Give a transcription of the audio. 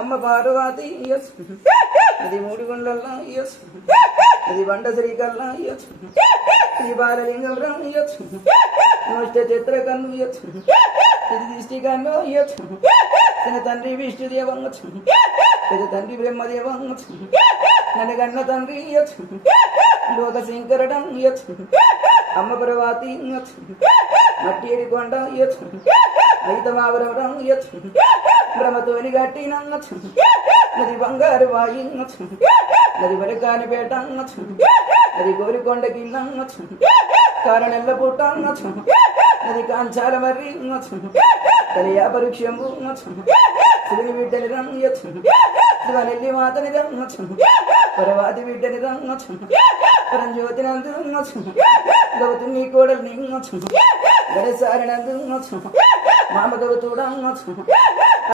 అమ్మ పార్వతి అది మూడు గుండల్లా అది బండ శ్రీకల్లా ఇది బాలలింగం నష్ట చిత్ర కన్ను ఇది దిష్టి కన్ను తన తండ్రి విష్ణుదేవంగ పెద్ద తండ్రి బ్రహ్మదేవంగ నన్ను గన్న తండ్రి లోక శంకరడం అమ్మ పర్వతి మట్టేడి కొండ అయితమావరం బ్రహ్మతోని గట్టిన నది బంగారు వాయి నది వరకాని పేట నది గోలికొండ కిల్ల కారణెల్ల పుట్ట నది కాంచాల మర్రి కలియా పరీక్షము శివుని బిడ్డని శివనెల్లి మాతని పరవాతి బిడ్డని పరంజ్యోతి నందు గౌతమి కోడల్ని గడసారి నందు మామ గౌతుడా